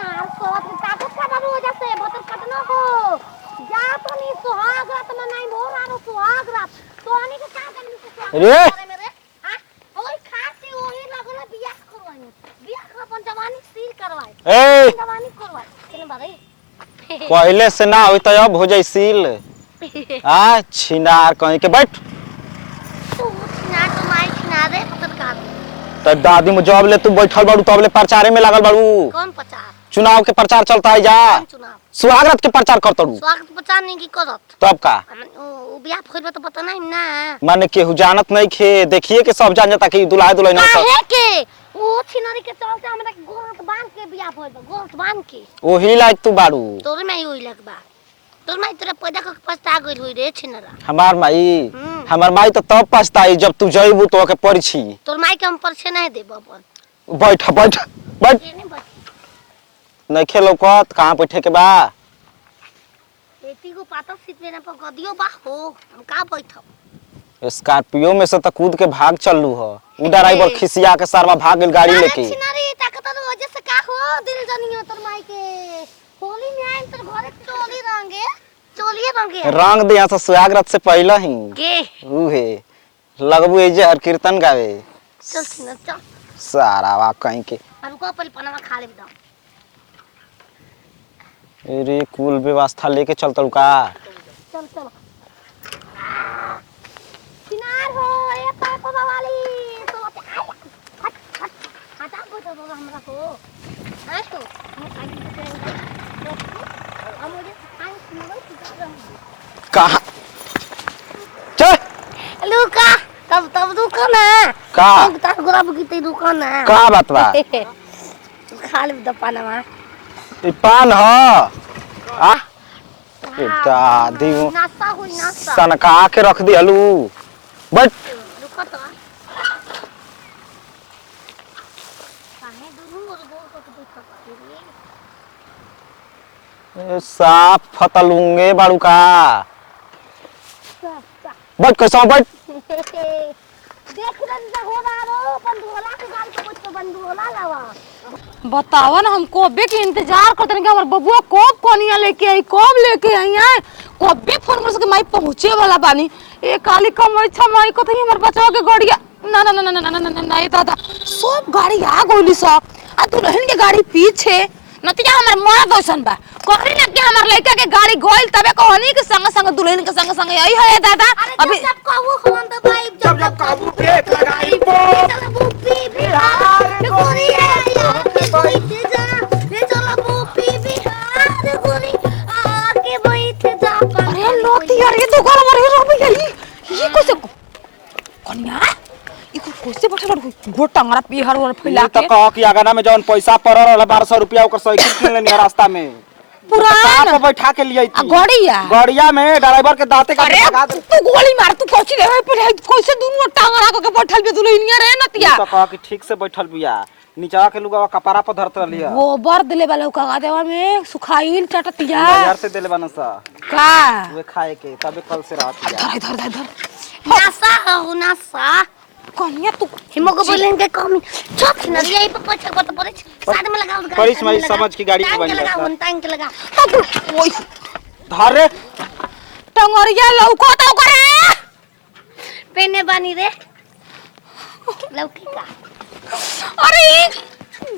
छिनार सोत काटत का बाबू वजह से भतर कटनो हो जा तो नहीं सुहाग रात में नहीं मोर आरो सुहाग रात तो आने के का करनी से सुहाग रे मेरे हां ओई खाती ओही लगल बियाह करवानी बियाह अपन जवानी सील करवाए ए जवानी करवाए चल बारे पहले से ना होई तो अब हो जाई सील आ छिनार कहीं के बैठ तू छिनार तो माई छिनार रे पतर का तो दादी में जब ले तू बैठल बाड़ू तब ले प्रचारे में लागल बाड़ू कौन प्रचार चुनाव के प्रचार चलता है जा कौन चुनाव सुहागरात के प्रचार करतड़ू स्वागत प्रचार नहीं की करत तब का ओ बियाह खोइबे तो पता नहीं ना माने केहू जानत नहीं खे देखिए के सब जान जाता कि दुल्हा दुल्हन काहे के ओ छिनारी के चलते हमरा के गोरत बांध के बियाह होइल बा गोरत बांध के ओही लायक तू बाड़ू तोरे में ओही लगबा तोर माई तेरा पैदा के पछता गइल होई रे छिनरा हमार माई तो तब पछताई जब तू जइबू तो के परिछी तोर माई के हम परिचय नहीं देब अपन बैठ बैठ बैठ ये नहीं बस नहीं खेलो कत कहां बैठे के बा बेटी को पाता सीट में ना पकड़ियो बा हो हम का बैठब स्कॉर्पियो में से तो कूद के भाग चललू ह उ ड्राइवर खिसिया के सरवा भाग गेल गाड़ी लेके छिनारी ताकत तो वजह से का हो दिल जनियो तोर माई के होली में आइन तोर घरे चोलिए रंगे रंग दिया तो सुहागरात से पहले ही के उहे लगबू ए जे हर कीर्तन गावे चल छिना चल सारा वा कहीं के रुको पहले पनामा खा ले बताओ अरे कुल व्यवस्था लेके चलतड़ू का चल चल किनार हो ए पापा वाली तो हट हट हटा को तो हमरा को हां तो हम मुझे आए सुनो कहां चल लुका तब दुकान है का तब गुलाब की ते दुकान है का बात बा खा ले द पानमा ई पान ह आ दादी नाश्ता हुई नाश्ता सनका के रख दी हलू बैठ रुको तो काहे दुनु और गोल को देखा रे साफ फतलूंगे बाड़ू का बैठ कैसा बैठ देख रंजा हो रो बंदूला के गाल के कुछ बंदूला लावा बतावा ना हम कबे के इंतजार करते हैं कि हमार बबुआ कब कोनिया लेके आई कब लेके आई है कबे फोन कर सके माई पहुंचे वाला बानी ए काली कमर छमाई को तो हमर बचवा के गाड़िया ना ना ना ना ना ना ना ना दादा सब गाड़ी आ गइली सब आ दुल्हन के गाड़ी पीछे नतिया हमर मोरा दोसन बा कहरी ना कि हमर लड़का के गाड़ी गोइल तबे कहनी के संग संग दुल्हन के संग संग आई है दादा अभी जब कहू हम तो भाई जब कहू ब्रेक लगाई बो चल बुपी बिहार गोरी आके बैठ जा रे चल बुपी बिहार गोरी आके बैठ जा अरे लोती यार ये तो गोल मार रो भैया ये कैसे कन्या इको कैसे बैठा बड़ गोटा हमारा पिहर और फैला तो के कह कि अगना में जौन पैसा पड़ल 1200 रुपया ओकर साइकिल किन लेनी रास्ता में पुरान पे बैठा के लिए थी गड़िया गड़िया में ड्राइवर के दांते काट के भगा दे तू गोली मार तू कोची रे पे कैसे दुनु टांगरा के बैठल बे दुल्हनिया रे नतिया तो कह कि ठीक से बैठल बिया नीचवा के लुगावा कपारा पर धरत रहलिया वो बर दिले वाला का देवा में सुखाइल चटतिया बाजार से देले बना सा का वे खाए के तबे कल से रात धर धर धर धर नासा हो नासा कन्या तू हिमो को बोलें के कमी चुप न यही पे पछक पत परे साथ में लगाओ परिस में समझ की गाड़ी टांग को के बन लगा टांग के लगा ओई धर रे टंगरिया लौको तो करे पेने बानी रे लौकी का अरे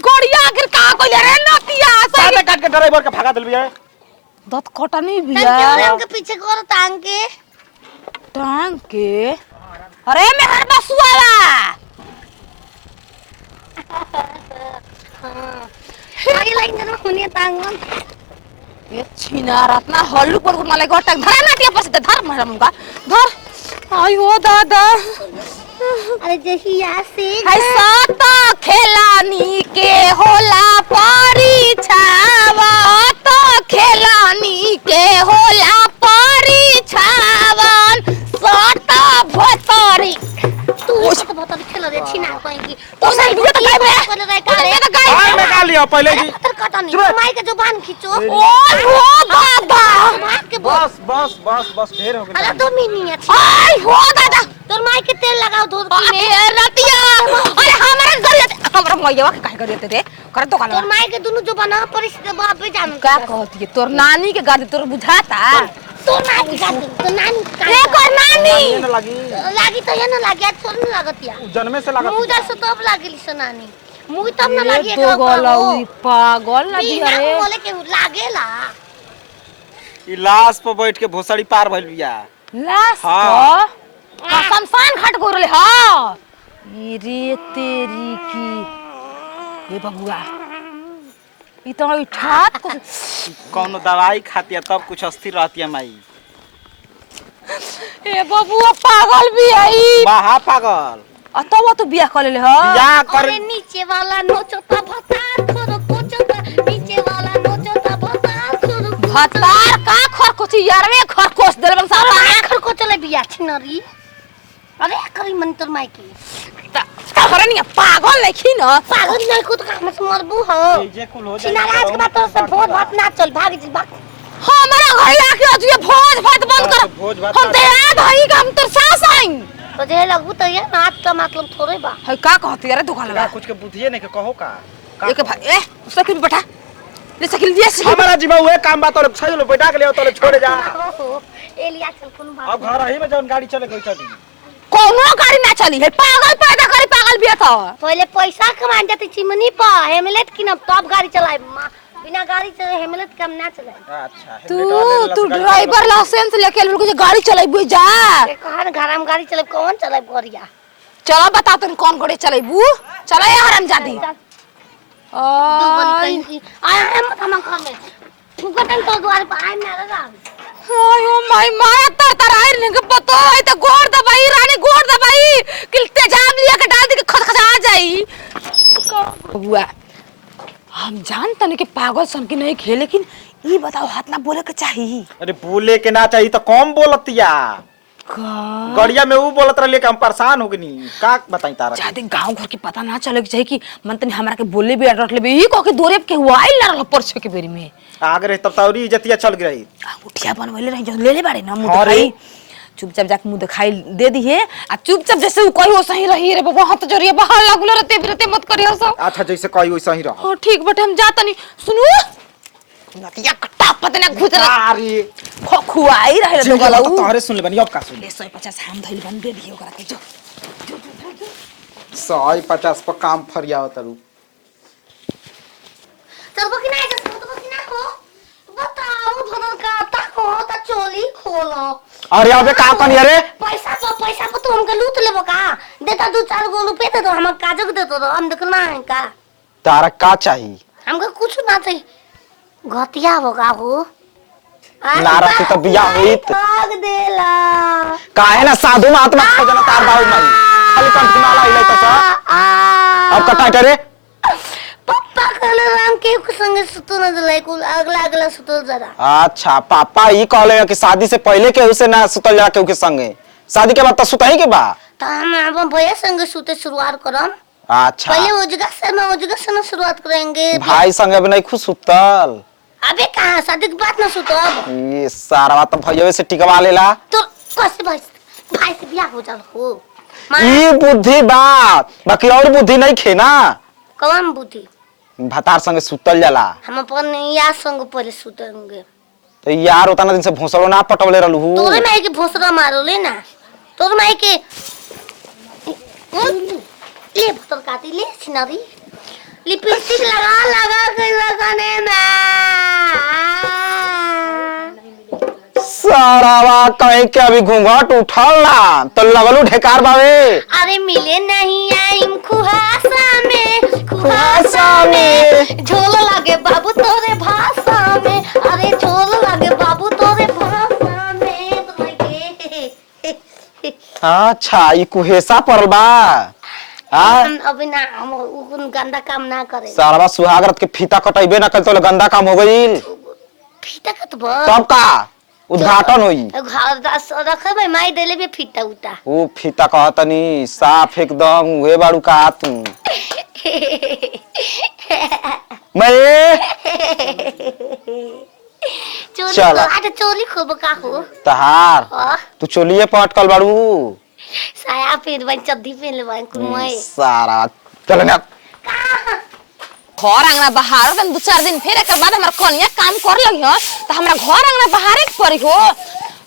गड़िया आखिर का कोले रे नतिया साथे काट के ड्राइवर के भगा देल बिया दत कटनी टांग बिया के पीछे करो टांग के टांग के अरे मैं हर बसुआला आगे लाइन जरूर होनी टांग में ये छीना रत्ना हल्लू पर गुना ले गोटक धर ना टिया पसे धर मारा मुंगा धर आई हो दादा अरे जहिया से ऐसा तो खेलानी के होला परीक्षावा तो खेलानी के होला परीक्षावन सता भतरी तू तो बहुत खेल रे छीना पाएंगी तो सही भी तो गाय में कर रे का रे हां में का लियो लिया पहले जी। पत्थर काटा नहीं माई के जुबान खींचो। ओए हो दादा भाग के बोल। बस बस बस बस ढेर हो अरे गया। 2 मिनट ओए हो दादा तोर माई के तेल लगाओ धोती में। ए रतिया अरे हमारा गरिया हमरा मैया के काहे गरिया रे कर तो तोर काला माई के दोनों जुबान परिस्थिति बाप पे जान का कहती है तोर नानी के गाड़ी तोर बुझाता तोर नानी का तो नानी रे कर नानी न लगी लागी तो ये ना लागी आज थोड़ी ना लागतिया जन्मे से लगा। मुझे से तब लागली से नानी मुई तब ना ये लागी तो गोलौई पागल लगी बिना अरे बोले के लागेला। ई लाश पे बैठ के भोसड़ी पार भइल बिया। लाश हाँ। को शमशान घाट को रहले हां रे तेरी की ये बबुआ ई तो ठात को कौनो दवाई खाती है तब कुछ अस्थिर रहती है माई। ए बबुआ पागल भी आई महा पागल। तब तो बियाह कर लेले ह बियाह कर अरे नीचे वाला नोचता भतार खोरो पोचता नीचे वाला नोचता भतार खोरो भतार का खरकोची यारवे खरकोश देल बन सारा आखर को चले बिया छिनरी। अरे करी मन तोर माई की तहरे नहीं पागल लखी न पागल नहीं खुद काम से मरबू हो जे कुल हो छिनाराज के बात तो सब भोज भात ना चल भाग जी भाग। हमारा घर आके अजुए भोज भात बंद कर भोज भात हम ते याद हई हम तोर सास आई तो जे लगू तो ये नाच का मतलब थोड़े बा। है का कहती अरे दुकान लगा कुछ के बुद्धिए नहीं के कहो का। एक भाई ए साइकिल पे बैठा ले साइकिल दिया साइकिल हमारा जीवा हुए काम बात और सही लो बैठा के ले तो छोड़े जा। ए लिया चल कोन बात अब घर ही में जौन गाड़ी चले गई चली। कोनो गाड़ी ना चली है पागल पैदा करी पागल बिया था पहले पैसा कमा जाती चिमनी पर हेमलेट किनब तब गाड़ी चलाए बिना गाड़ी चले हेमलेट काम ना चलाए। अच्छा तू ड्राइवर लाइसेंस लेके रुक जा गाड़ी चलाइबू जा कहां घर में गाड़ी चलाए कौन चलाए गरिया चला बता तन कौन गाड़ी चलाइबू चला ये हरामजादी आया हम काम कर ले फुकटन तो द्वार पर आए ना लगा। आयो माय माया तराई नहीं के पतो है तो गोड़ दबाई रानी गोड़ दबाई किलते जाम लिया के डाल दी के खटखटा आ जाई बुआ हम जानत नहीं कि पागल सन की नहीं खे लेकिन ई बताओ हाथ ना बोले के चाहिए। अरे बोले के ना चाहिए तो कम बोलतिया का गड़िया में वो बोलत रहे कि हम परेशान हो गनी का बताई तारा चाहते गांव घर के पता ना चले के चाहिए कि मन तनी हमरा के बोले भी अडरट लेबे ई को के दोरे के हुआई लड़ल परछे के बेरी में आगे रहे तब तौरी इज्जतिया चल गई। उठिया बनवले रही जो ले ले बारे ना मुंह हाँ रे। दिखाई चुपचाप जाके मुंह दिखाई दे दी है आ चुपचाप जैसे वो कही वो सही रही रे बाबा हाथ जोरिए बाहर लागुल रहते बिरते मत करियो सब। अच्छा जैसे कही वैसा ही रहा। हां ठीक बटे हम जाता नहीं सुनो नतिया कट्टा पता ना घुस रहा अरे खुआई रहे जो लोग गला तो लऊ तोहरे सुन ले बनी अब का सुन ले 150 हम धइल बन दे दियो करा के जो 150 पर काम फरियाव तरू चल बकी ना जा तो बकी ना हो बताओ धनल का ता को ता चोली खोलो। अरे अबे का कनी अरे पैसा तो तुम हमके लूट लेबो का देता 2-4 गो रुपए दे दो हम काजक दे दो हम देखना है का तारा का चाहिए हमको कुछ ना चाहिए घटिया होगा हो नारा से तो बिया होइत भाग देला काहे ना साधु महात्मा खोजना तार बाबू माई खाली कंठ माला हिलाई तो सा अब कटा रे पप्पा कहले राम के संगे सुतो न जलाई कुल अगला सुतो जरा। अच्छा पापा ई कहले कि शादी से पहले के उसे ना सुतल जा के संगे शादी के बाद तो सुतही के बा त हम अपन भैया संगे सुते शुरुआत करम। अच्छा पहले ओजगा से ना शुरुआत करेंगे भाई संगे अब नहीं खुद सुतल अबे कहां शादी के बाद ना सुतो अब ये सारा बात तो भैया से टिकवा लेला तो कैसे भाई से बियाह हो जाल हो ई बुद्धि बाकी और बुद्धि नहीं खे ना कौन बुद्धि भतार संगे सुतल जाला हम अपन यार संग पहले सुतेंगे तो यार उतना दिन से भोसड़ो ना पटवले रहलू तोरे माई के भोसड़ा मारो ले ना तोरे माई के ले भतर काटी ले छिनारी लिपस्टिक लगा के लगाने में सारावा कहीं के अभी घूंघट उठल ना तो लगलू ढेकार बावे अरे मिले नहीं आइम खुहासा खुहासा में झोल लागे बाबू तोरे भाषा में अरे झोल लागे बाबू तोरे भाषा में अच्छा ई कुहेसा पड़ल बा हम अभी ना हम उन गंदा काम ना करे सारावा सुहागरत के फीता कटाइबे ना कल तो गंदा काम हो गईल फीता कत बा तब का उद्घाटन होई घर रखे भाई माई देले भी फीता उता वो फीता कहतनी साफ एकदम उहे बाड़ू का तू मैं चोली चल। तो चोली खूब का हो तहार तू चोलिए पटकल बाड़ू साया पहन बन चड्डी पहन ले बन कुमाई सारा चल ना घर आंगना बहार दो 4 दिन फिर एक बाद हमार कन्या काम कर लगी हो तो हमरा घर आंगना बहारे के पड़ी हो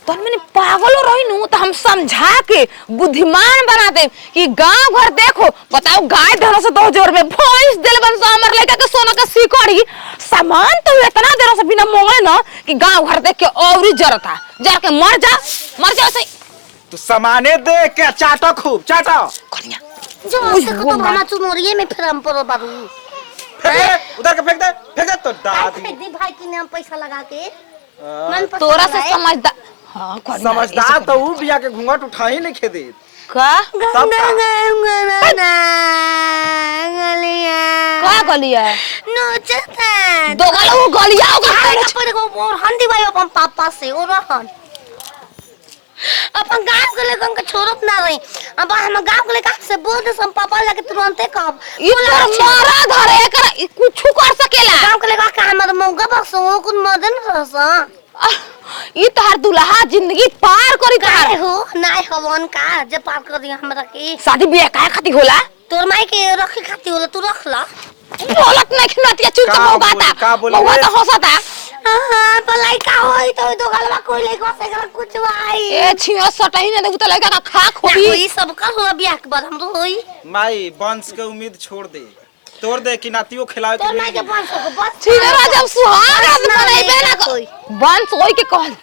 तो मैंने पागल रही नु तो हम समझा के बुद्धिमान बना दे कि गांव घर देखो बताओ गाय धरो से 2 जोर में भैंस दिल बन सो हमर लड़का के सोना का सिकड़ी सामान तो इतना देर से बिना मोंगे ना कि गांव घर देख के औरी जरता जाके मर जा सही तू सामाने दे के चाटो खूब चाटो कन्या जो से को तो हम चुनोरिए में फिर हम पर बाबू उधर के फेंक दे तो दादी दी भाई की नाम पैसा लगा के तोरा से समझदार हां समझदार तो ऊ बिया के घूंघट उठा ही नहीं खेदे का का गलिया नोचता दो गलो गलिया होगा पर को हंदी भाई अपन पापा से और रहन अपन गांव के लोगन के छोड़त ना रही अब हम गांव के लोग से बोल दे हम पापा लगे तुरंते कब ई तोर मारा धरे कर कुछ कर सकेला गांव के लोग का हमर मौका बस वो कुछ मदन रहस ई तोहर दुल्हा जिंदगी पार करी काहे तोहर हो नाय हवन का जे पार कर दिया हमरा के शादी बियाह काहे खाती होला तोर माई के रखी खाती होला तू रख ला बोलत नहीं खिनतिया चुपचाप होगाता का बोली वो तो हंसता हां भलाई का होई तो गलवा कोई लेको से कुछ भाई ए छियो सटही ने देखू तो लड़का का खा खोबी होई सब का हो बियाह के बाद हम तो होई माई वंश के उम्मीद छोड़ दे तोड़ दे कि नातियो खिलावे तोर माई के बंश को बस छिनेरा जब सुहाग रात ना बनैबे ना कोई। बंस होई के कहल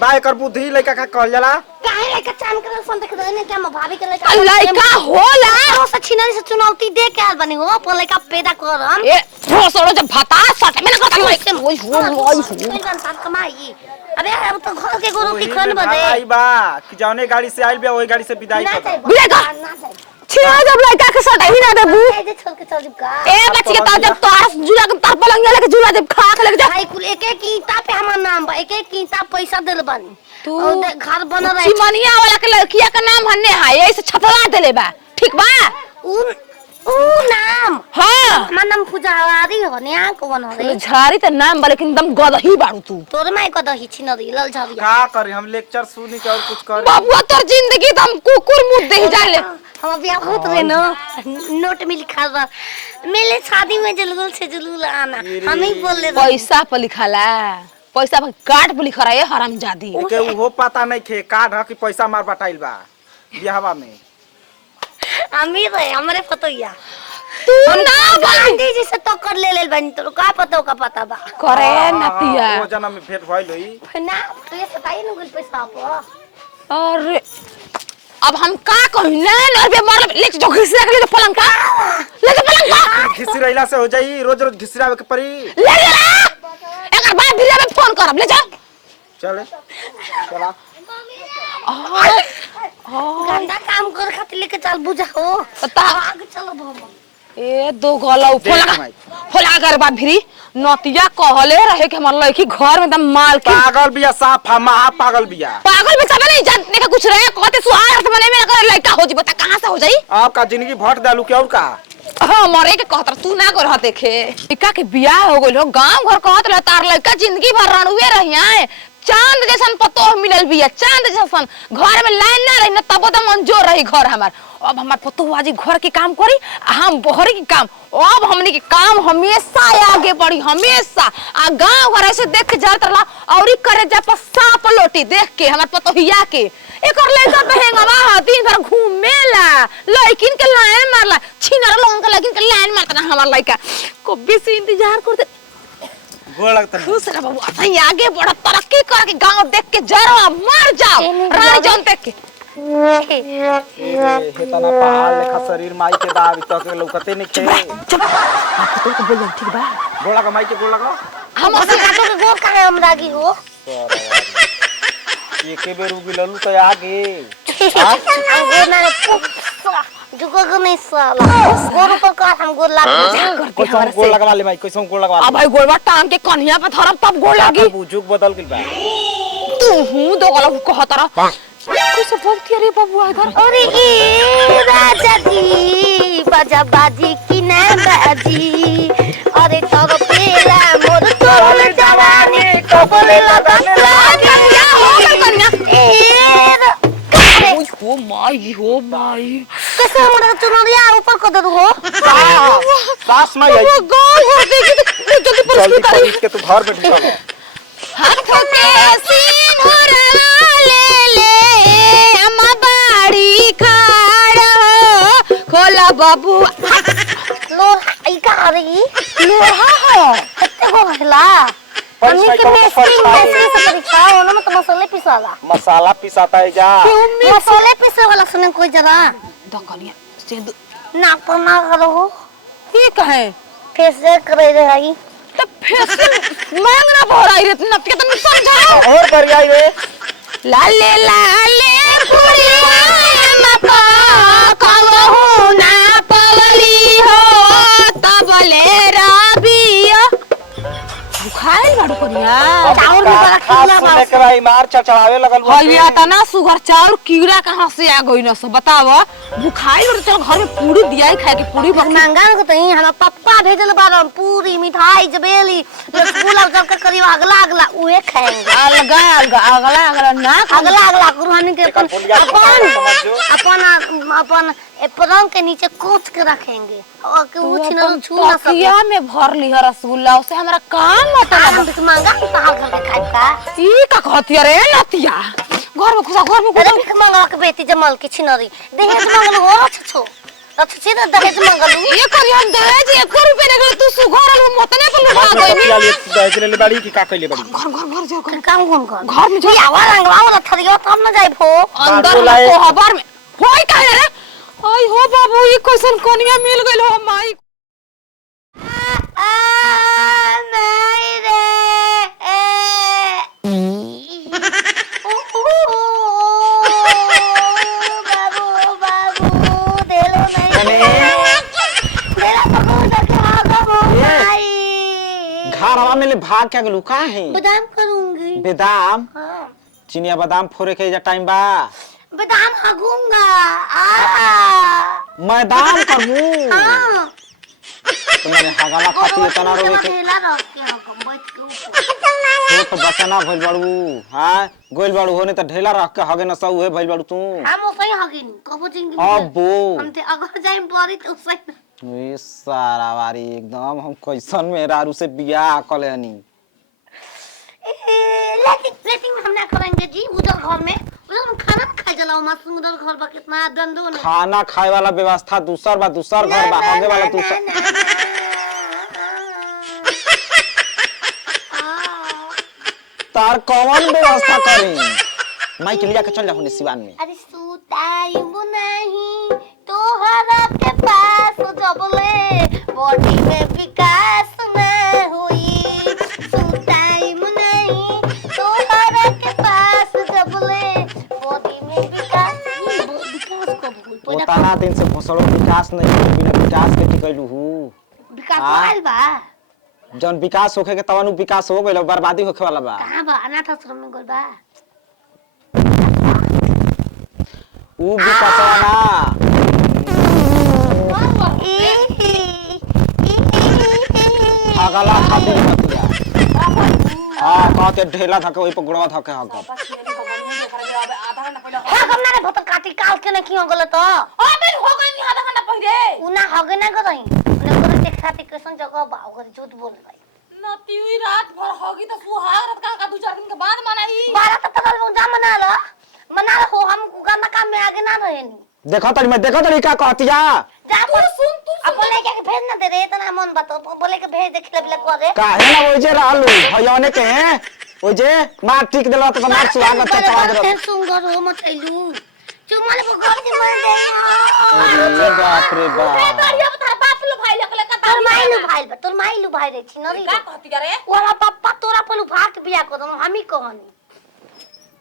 बाय कर बुद्धि लइका का कहल जाला काहे लेके चान कर सन देख दे ने क्या हम भाभी के लड़का होला ओ सचिनरी से चुनौती दे के आल बनी हो अपन लड़का पैदा कर हम ए छोड़ो जब भता सट में ना करता वैसे ओई कोई बात कमाई अबे हम तो घर के गुरु की खन बदे आई बा कि जौने गाड़ी से आइल बा वही गाड़ी से विदाई ना कर जाए बिलेगा। ना जाए छियो जब लड़का के सटही ना देबू जे छोड़ के चल का ए बच्ची के ताव जब तोर झूला के तार पलंगिया लेके झूला जब खा के लेके जा भाई कुल एक एक ईंटा पे हमर नाम बा एक एक ईंटा पैसा देल बानी तू और घर बन रहा है चिमनिया वाला के लड़किया का नाम हन्ने है ऐसे छतवा देले बा ठीक बा ऊ नाम हां हमर नाम पुजारी हो ने आ कौन हो रे झारी त नाम बा लेकिन एकदम गदही बाड़ू तू तोर माई को दही छिन दी लल झाविया का करे हम लेक्चर सुनी के और कुछ करे बाबुआ तोर जिंदगी त हम कुकुर मुंह दे जाले हम बियाह होत रे न नोट में लिखा बा मेरे शादी में जुलूल से जुलूल आना हम ही बोल ले पैसा पर लिखाला पैसा पर कार्ड पर लिखा रहे हरामजादी के वो पता नहीं खे कार्ड ह कि पैसा मार बटाइल बा बियाहवा में अमीर है हमरे पतोया तू ना गांधी जी से तो कर ले बनी तो का पता बा करे नतिया वो जन्म में भेंट भइल होई ना तो ये सताई न गुल पैसा पर अरे अब हम का कहि ना बे मार ले जो घिसरा के ले पलंग का ले जो पलंग का घिसी रहिला से हो जाई रोज रोज घिसरावे के पड़ी ले जा एकर बाद भिरिया में फोन करब ले जा चले चला गंदा काम कर खातिर लेके चल बुझा हो बता आगे चलो भम ए दो गला फोला कर बा भिरी नतिया कहले रहे कि हमर लड़की घर में एकदम माल की पागल बिया साफ महा पागल बिया पागल भी सब नहीं जानने का कुछ रहे कहते सुहाग से बने में अगर लड़का हो जी बता कहां से हो जाई आपका जिंदगी भट डालू के और का हां मरे के कहत तू ना कर देखे इका के बियाह हो गइल हो गांव घर कहत रह तार लड़का जिंदगी भर रणुए रहिया चांद जैसन पतो मिलल बिया चांद जैसन घर में लाइन ना रही न तब तो मंजूर रही घर हमार अब हमार पतोवा जी घर के काम करी हम बहरी के काम अब हमनी के काम हमेशा आगे बढ़ी हमेशा आ गांव घर ऐसे देख के जात रहा औरी करे जा पर सांप लोटी देख के हमार पतोहिया के एकर लइका पे हेंगवा दिन भर घूमेला लइकिन के लाइन मारला छिनर लोगन के लइकिन के लाइन मारता हमार लइका कभी से इंतजार करते गोड़ लगता खुश रह बाबू असही आगे बढ़ तरक्की कर के गांव देख के जरा मर जाओ रानी जान देख के हेतना पहाड़ लेखा शरीर माई के दाव तो के लौकते नहीं खे चुप तो को बोल ठीक बा गोड़ा का माई के गोड़ लगा हम उसे काटो के गोर काहे हम रागी हो ये के बेर उगी ललू तो आगे गोर ना जुगो को नहीं साला गोर को का हम गोर लाग करते कैसे गोड़ लगवा ले माई कैसे गोड़ लगवा अब भाई गोलवा टांग के कन्हिया पे धरब तब गोड़ लागी बुजुर्ग बदल गेल बा तू हूं दो गला कहत रह कैसे बोलती रे बबुआ इधर अरे ए राजा जी बाजा बाजी की ना बाजी अरे तब पेला मोर तोल जवानी कबले लगन लागे हो माई कैसे हमरा चुनरिया ऊपर कर दो हो सास माई आई गाल हो देखी जल्दी जल्दी पुलिस के तू घर में ढुका ले हाथ के सिंदूर ले ले अम्मा बाड़ी खाड़ खोला बाबू लो ई का आ रही लोहा है कितने को हला अन्नी के मेस्टिंग में से परीक्षा होना में तो मसाले पिसाला मसाला पिसाता है जा मसाले पिसे वाला सुने कोई जरा दकनिया सिंदूर ना पर ना करो ये कहे कैसे करे रही तो फिर मांगना भराई रे न के तन समझाओ और बढ़िया रे लाले लाले पुरिया मपा कहू ना पवली हो तबले राबिया बुखार बाड़ू करिया चाउर भी बड़ा खिला सुने के भाई मार चढ़ावे लगल हइया तना सुगर चाउर कीड़ा कहां से आ गई न सो बताव बुखार बाड़ू चल घर में पूरी दियाई खाए के पूरी महंगा को तो हमरा पप्पा भेजल बारन पूरी मिठाई जबेली रसगुल्ला जब के करीब अगला अगला उहे खाएंगे अगला ना अगला अगला कुरबानी के अपन एप्रन के नीचे कोच के रखेंगे और के उ छिना छू ना सके तकिया में भर ली है रसगुल्ला उसे हमरा काम मतलब हम मांगा कहां घर के खाए का ई का कहतिया रे नतिया घर में घुसा अरे भिख मांगवा के बेटी जमल के छिनरी दहेज मांगल हो छछो अच्छे ना दहेज मांगल ये करी हम दहेज 1 रुपए निकले तू सुघरल मोतने पे लुटा गई दहेज ले बाड़ी की का कइले बाड़ी घर जो काम कौन कर घर में जो आवा रंगवा वाला थरियो तब न जाई भो अंदर को हबर में होई का रे आई हो बाबू ई कैसन कोनिया मिल गइल हो माई नहीं रे बाबू बाबू देलो नहीं मेरा पकड़ के आगो भाई घरवा में ले भाग के गलू का है बादाम करूंगी बेदाम हां चिनिया बादाम फोरे के जा टाइम बा बादाम हगूंगा मैदान करबू हां तुम्हारे हगाला खाती तना रोवे के ठेला रख के हम बैठ के ऊपर तो बचना भइल बाड़ू हां गोइल बाड़ू होने त ढेला रख के हगे न सब उहे भइल बाड़ू तू हम ओसई हगिन कबो जिंदगी अबो हम ते अगर जाइम पड़ी तो ओसई ए सारा वारी एकदम हम कैसन में रारू से बियाह कले हनी लेकिन हम ना करेंगे जी उधर घर में उधर हम खाना खा जलाओ मा सुंदर घर बा कितना दंदो ने खाना खाए वाला व्यवस्था दूसर बा दूसर घर बा हगे वाला दूसर तार कौन व्यवस्था करी माई के लिया के चल जा होने सिवान में अरे सुताइब नहीं तोहरा के पास जबले बॉडी में विकास न हुई सुताइब नहीं तोहरा के पास जबले बॉडी में विकास कब हुई वो ताना दिन से भोसड़ो विकास नहीं बिना विकास के टिकलू हूं विकास आइल बा जौन विकास होखे के तवनु विकास हो गइल बर्बादी होखे वाला बा कहां बा अनाथ आश्रम में गइल बा ऊ विकासवा ना हगला खातिर मतिया हां कहते ढेला धके ओइ पर गुड़वा धके हग हां हमना रे भतर काटी काल के न कियो गल त अबे हो गई आधा घंटा पहले उना हगे ना गई ने करे देख खाती कैसन जगह बा ओकर झूठ बोल भाई नती रात भर होगी तो सुहाग रात का 2-4 दिन के बाद मनाई 12 तक तक जा मना हो हम गाना काम में आगे ना रहेनी देखो तड़ी मैं देखो तड़ी का कहतिया जा बोल सुन तू अब बोले के भेज ना दे रे इतना मन बता बोले के भेज देख ले करे काहे ना ओइ जे रहलू भयने के ओइ जे मार टिक देला त मार स्वागत से चढ़ा दे सुंदर हो मचैलू चुमाले को घर के मर गई अरे बाप रे बाप बढ़िया बता बाप लो भाई लगले का तोर माइलू भाई रे छिनरी का कहती रे ओरा पप्पा तोरा पलू भात बिया को हम ही कहनी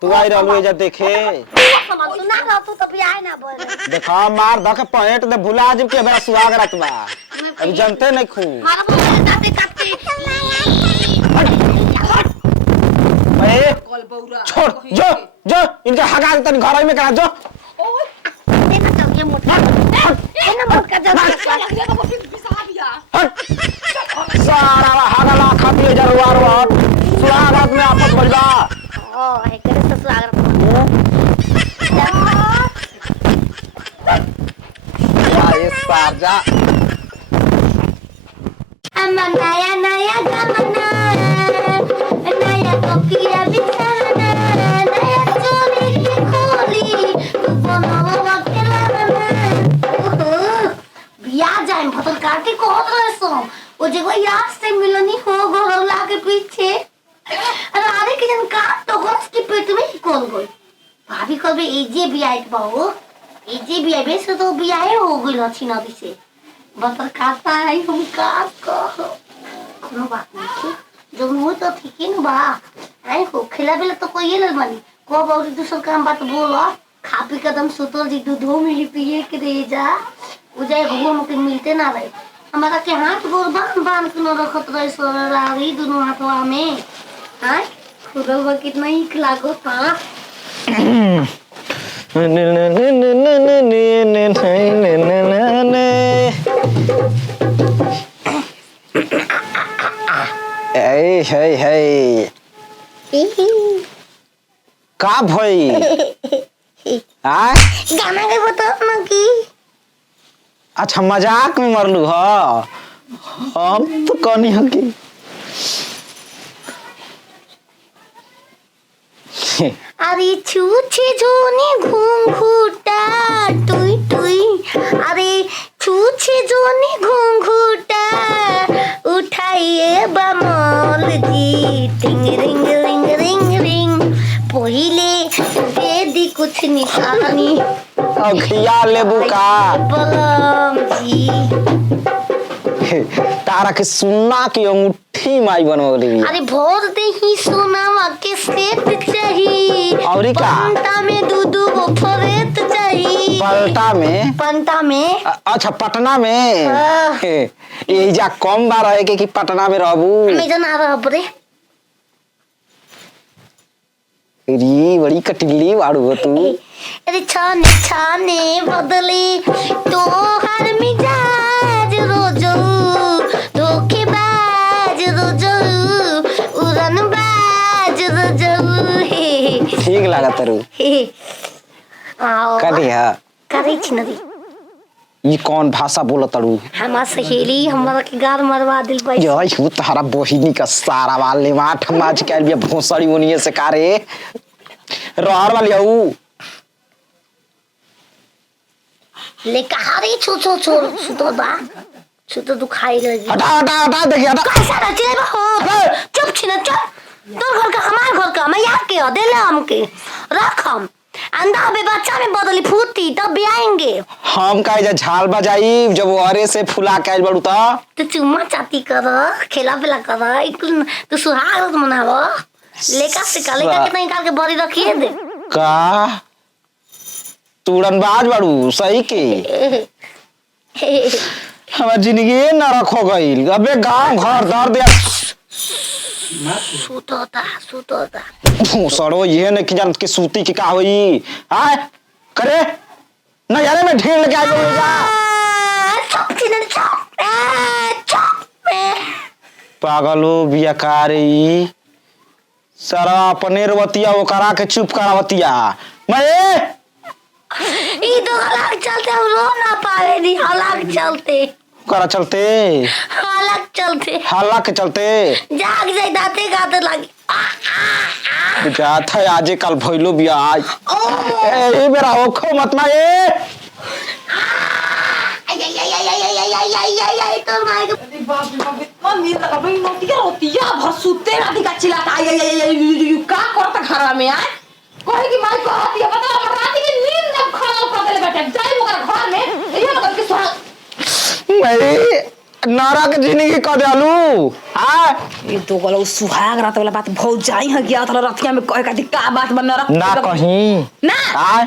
तू आई रहलू एजा देखे तू ना रह तू तो बियाह ना बोल देखा मार धके पहेट दे भुला जब के बड़ा सुहाग रात बा अब जानते नहीं खू मारा बोले दाते काटते ए कल बौरा छोड़ जो जो इनके हगा तन घर में करा जो देखा चल ये मोटा ना मत कर जा सारा हागला खा पिए जरवार वाट सुहागत में आपस बजबा ओ है करे ससुराल या ये साजा नया नया जमाना नया कोकिया बिछाना नया चोली की खोली तू बनावा के लाना बिया जाए भतल काटी को होत रहे सो वो जगह याद से मिलनी हो घरौला के पीछे अरे के जन का तो घरस के पेट में ही कौन गई भाभी कबे एजे बियाइत बाओ एजे बियाबे से तो बियाए हो गइल अछि नदी से बतर खाता है हम का कहो कोनो बात नहीं जो मुंह तो ठीक है ना बा आई को खिला बेला तो कोई ले मानी को बहुत दूसरा काम बात बोला खा पी कदम सुतल जी दूधो मिली पिए के दे जा उजाय घूम के मिलते ना रहे हमारा के हाथ गोर बांध बांध के न रखत रहे सोरारी दोनों हाथवा में हां खुदवा कितना ही लागो था ए हे हे का भई आ गाना के बताओ ना की अच्छा मजाक में मरलू ह हम तो कहनी ह कि अरे छूछे जोनी घूंघूटा टुई टुई अरे छूछे जोनी घूंघूटा उठाइए बमोल जी टिंग रिंग रिंग रिंग रिंग पहिले बेदी कुछ निशानी अखिया लेबू का बलम जी तारा के सुन्ना की अंगूठी माई बनवली अरे भोर दे ही सोनावा के सेट चाहिए औरी का पंता में दूधू वो फरेत चाहिए पंता में अच्छा पटना में यही जा कम बार है कि पटना में रहबू मैं जना रहब रे री बड़ी कटिली वाड़ू हो तू अरे छाने छाने बदले तो हर मिजाज रोजो धोखेबाज रोजो उड़नबाज रोजो ठीक लगा तरू आओ करी हा करे छिनरी ये कौन भाषा बोला तरू हमार सहेली हमारा के गार मरवा दिल भाई जय हूँ तारा बहिनी का सारा वाले माठ माच के लिए भोसड़ी उनिए से कारे रहर वाली हूँ ले कहारी छो छो छो सुतो दा सुतो दुखाई लगी हटा हटा हटा देखिए हटा कैसा रचे हो चुप छिन चुप तोर घर का हमार घर का मैं याद के दे ले हमके रख हम अंधा बे बच्चा में बदली फूटी तब भी आएंगे हम का जा झाल बजाई जब अरे से फुला के आइल बड़ू तो चुम्मा चाती कर खेला पेला कर तू सुहाग मनावा लेका से का लेका कितना निकाल के बड़ी रखिए दे का तुड़नबाज बड़ू सही के हमार जिंदगी न रखो गई अबे गांव घर दर दे सुतोता सड़ो ये ने कि जान के सूती की का होई हां करे न यारे में ढेर लेके आ पागलो बियाकारी सारा अपने रवतिया वो करा के चुप करावतिया मैं ई तो अलग चलते हम रो ना पावे दी अलग चलते करा चलते अलग चलते हाला के चलते जाग जाई दाते गाते लगी जात है आजे कल भइलो बिया ए मेरा ओखो मत ना तो माय बाप रे मम्मी लगा भाई नोटिया होतिया भसुते राती का चिल्लाता का करता घर में आए कोई की माई कहती है पता है राती की नींद में खराब कर देले बेटा जाई ओकर घर में ये मतलब कि सोहा मैं नारक जिंदगी क देलू हां ये तो गलो सुहाग रात वाला बात भौ जाई है गया था रतिया में कहे का का बात बन रहा ना कहीं ना हां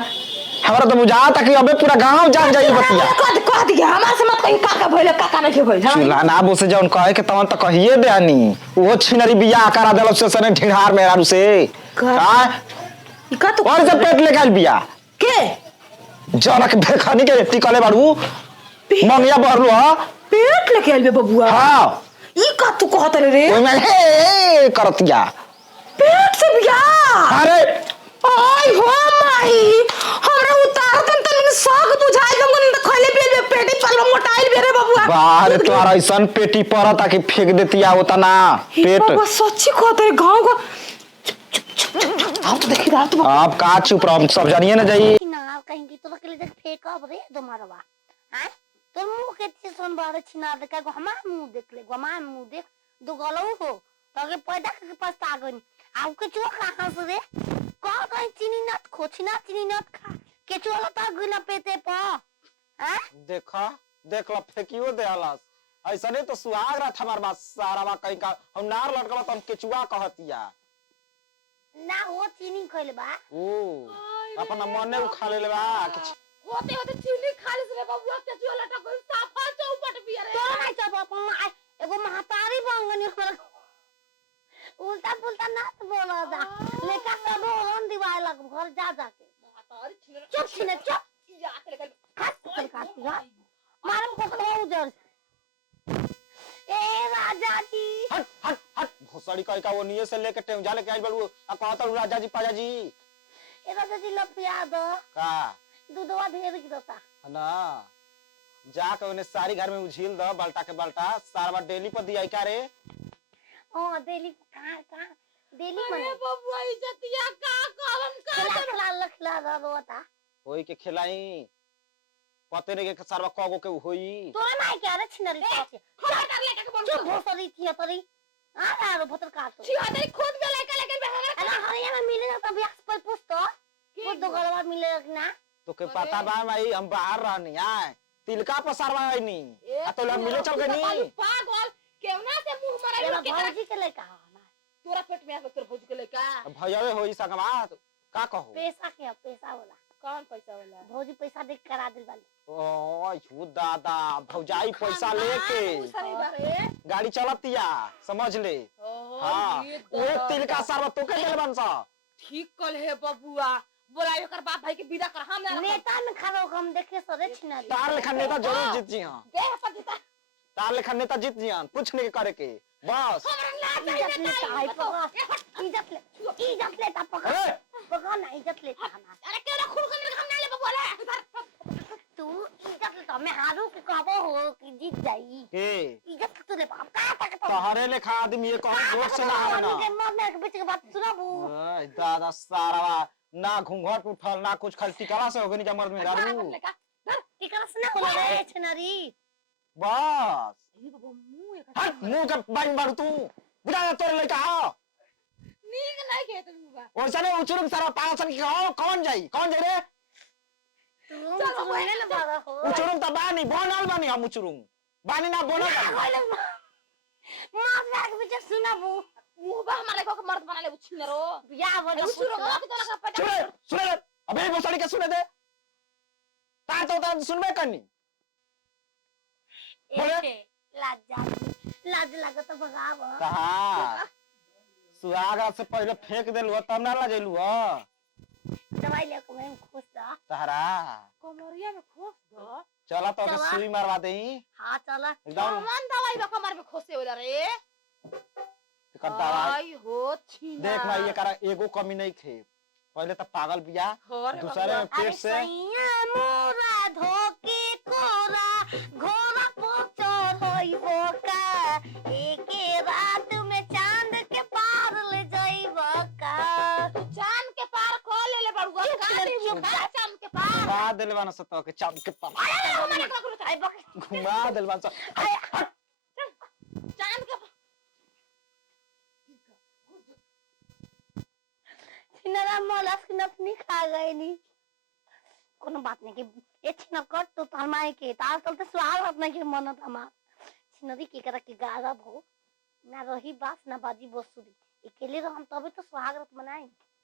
हमरा तो बुझाता कि अबे पूरा गांव जान जाई बतिया कह दिया हमार से मत कहीं काका भइले काका नहीं भइल चुला ना बोसे जौन कहे के तवन त कहिए देनी वो छिनरी बियाह करा देलो से सने ढिढार मेहरारू से हां का तो और से पेट ले गल बिया के जना के भेखनी के टिकले बाड़ू मंगिया बरलू हां पेट लेके आइल बे बबुआ हां ई का तू कहत रे ओइ में हे करतिया पेट से बियाह अरे आई हो माई हमरा उतार तन तन शौक बुझाई गम न खले बे पेटी चल मोटाइल बे रे बबुआ बाहर तोरा ऐसन पेटी परता कि फेंक देतिया होता ना पेट बाबा सच्ची कहत रे गांव को आप तो देखी रहा तू आप का चुप रहो सब जानिए ना जाई छिनार कहेंगे तो के लिए फेंकब रे तुम्हारवा हैं तो मुंह के सुन बारे छिनार देख को हमार मुंह देख ले हमार मुंह देख दो गलो हो तो के पैदा के पास तागनी आउ के चो कहां से रे कौन कहीं चीनी नत खोछना चीनी नत खा के चो लता गुना पेते प हैं देखा देख ला फेंकियो दे हलास ऐसा नहीं तो सुहाग रहा हमार बात सारा बा कहीं का हम नार लटकला तो हम केचुआ कहतिया ना हो चीनी खइले बा ओ अपना मने उखा ले बा किछ होते होते चीनी खाली से बबुआ के जो लटा कोई साफा चौपट बिया रे तो नहीं चब अपन एगो महतारी बंगनी हमरा उल्टा पुल्टा ना बोला जा लेका सब होन दिवाए लग घर जा के महतारी छिने चुप छिने चुप जाते लेकर खत काटी हा मारम पकड़ो उधर ए राजा जी हट हट हट भोसड़ी कहीं का वो निये से लेके टेंजा लेके आई बड़ू आ कहता राजा जी पाजा जी ए राजा जी लपिया दो का दूधवा ढेर गिरता ना जाके उन्हें सारी घर में उझिल दो बाल्टा के बाल्टा सारा डेली पर दिया का रे हां डेली कहां डेली मन अरे बबुआ इज्जतिया का कहम का खिला खिला रोता होई के खिलाई पते नहीं के सारा कगो के होई तोरा नहीं क्या रे छिनरी के खड़ा कर लेके बोल चुप भोसड़ी थी तोरी आ रो भतर काट तो छिया खुद में लेके लेके अरे हरिया में मिले तो ब्यास पर पूछ तो वो दो गलवा मिले ना तो के पता बा भाई हम बाहर रहनी आए तिलका पर सरवा आईनी आ तो ला मिले चल गनी पागल केवना से मुंह मराई तेरा भौजी के लेका तोरा पेट में तोर भौजी के लेका भैया होई सकमा का कहो पैसा के पैसा वाला कौन पैसा वाला भौजी पैसा देख करा दिल वाली ओ छू दादा भौजाई पैसा लेके सही बारे गाड़ी चलतिया समझ ले हां वो तिलका सरवा तो के ले बनसा ठीक कल है बबुआ बोला एकर बाप भाई के विदा कर हम नेता में खड़ो हम देखे सरे छिनारी तार लेखा नेता जरूर जीत जी हां देह पर जीता तार लेखा नेता जीत जी हां कुछ नहीं करे के बस इज्जत ले ताई पकड़ इज्जत ले ता पकड़ पकड़ ना इज्जत ले खाना अरे क्यों ना खून कर हम ना ले बबुआ ले तू इज्जत ले तो मैं हारू के कहबो हो कि जीत जाई के इज्जत तू ले बाप का तक तोहरे लेखा आदमी ये कहूं वोट से ना है ना के मरने के बीच के बात सुनाबू ओए दादा सारा ना घूंघट उठल ना कुछ खाली टिकला से होगनी जा मर्द में दारू की करस ना बोले रे छिनारी बस ये बबुआ मुंह एक हट मुंह के बाइन बारू तू बुझा तोरे लेके आओ नीक नहीं के तुम बा ओइसा ने उचुरुम सारा पासन की कौन जाई रे तू बोले ना बारा हो उचुरुम त बानी बनल बानी हम उचुरुम बानी ना बनल बानी मार लाग बीच सुनाबू मुंह बा हमारे को मर्द बना ले उछिन रो या बोलो शुरू हो कि तोरा का पता सुने अबे भोसड़ी के सुने दे ता तो सुनबे करनी बोले लाज लागत तो भगाव कहा सुहागा से पहले फेंक देलु तब ना लजेलु ह दवाई ले को मैं खुश था तहरा कमरिया में खोस दो चला तो के चला। सुई मारवा देई हां चला एकदम कौन दवाई बा कमर में खोसे होला रे करता आई हो छीना देख भाई ये करा एगो कमी नहीं खे पहले तो पागल बिया दूसरे में पेट से सैया मोरा धोके कोरा घोड़ा पोचर होइबो का एके रात में चांद के पार ले जाइबो का चांद के पार खो ले बड़ुआ का दी वो खा चांद के पार घुमा दिलवाना से तो के चांद के पार आई बक घुमा दिलवाना से चांद के छिनरा मोलस नथनी खा गई नी कोनो बात नहीं कि ए छिना कट तो हमारे के ताल चलते स्वाद अपना के मन हमार छिनरी के करा के गारा भो ना रही बास ना बाजी बसुरी अकेले हम तबे तो स्वागत मनाई